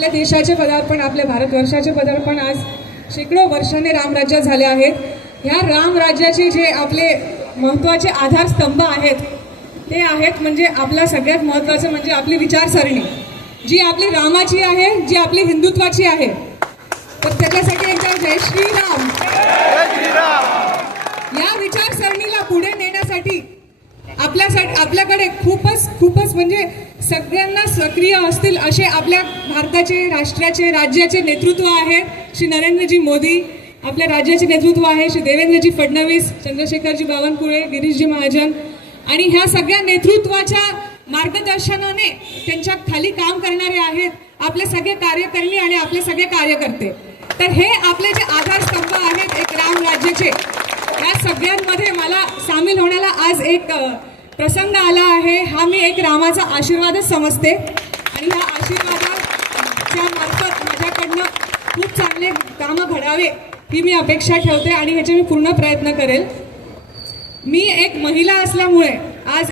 आपल्या देशाचे पदार्पण आपल्या भारतवर्षाचे पदार्पण आज शेकडो वर्षाने रामराज्यात झाले आहेत. ह्या रामराज्याचे जे आपले महत्त्वाचे आधारस्तंभ आहेत ते आहेत म्हणजे आपला सगळ्यात महत्त्वाचं म्हणजे आपली विचारसरणी. जी आपली रामाची आहे जी आपली हिंदुत्वाची आहे. तर त्याच्यासाठी एकदा जय श्रीराम. या विचारसरणीला पुढे नेण्यासाठी आपल्यासाठी आपल्याकडे खूपच खूपच म्हणजे सगळ्यांना सक्रिय असतील असे आपल्या भारताचे राष्ट्राचे राज्याचे नेतृत्व आहे श्री नरेंद्रजी मोदी. आपल्या राज्याचे नेतृत्व आहे श्री देवेंद्रजी फडणवीस चंद्रशेखरजी बावनकुळे गिरीशजी महाजन. आणि ह्या सगळ्या नेतृत्वाच्या मार्गदर्शनाने त्यांच्या खाली काम करणारे आहेत आपले सगळे कार्यकर्मी आणि आपले सगळे कार्यकर्ते. तर हे आपले जे आधारस्तंभ आहेत एक राम राज्याचे या सगळ्यांमध्ये मला सामील होण्याला आज एक प्रसंग आला आहे. हा मी एक रामाचा आशीर्वादच समजते. आणि ह्या आशीर्वादाच्या मार्फत माझ्याकडनं खूप चांगले कामं घडावे ही मी अपेक्षा ठेवते आणि ह्याचे मी पूर्ण प्रयत्न करेल. मी एक महिला असल्यामुळे आज